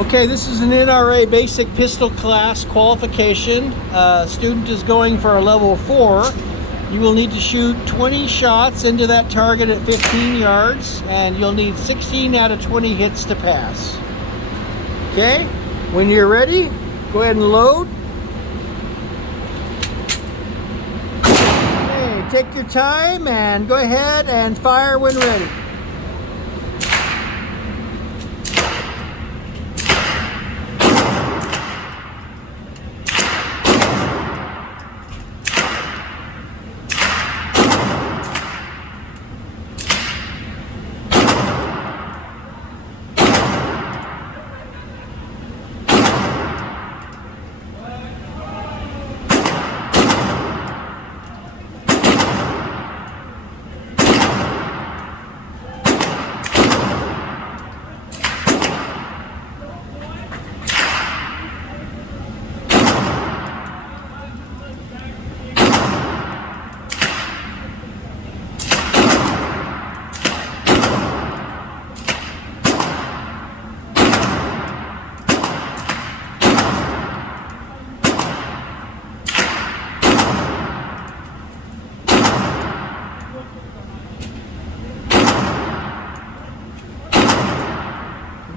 Okay, this is an NRA Basic pistol class qualification. Student is going for a level 4. You will need to shoot 20 shots into that target at 15 yards, and you'll need 16 out of 20 hits to pass. Okay, when you're ready, go ahead and load. Okay, take your time and go ahead and fire when ready.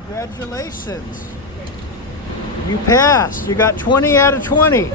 Congratulations. You passed. You got 20 out of 20.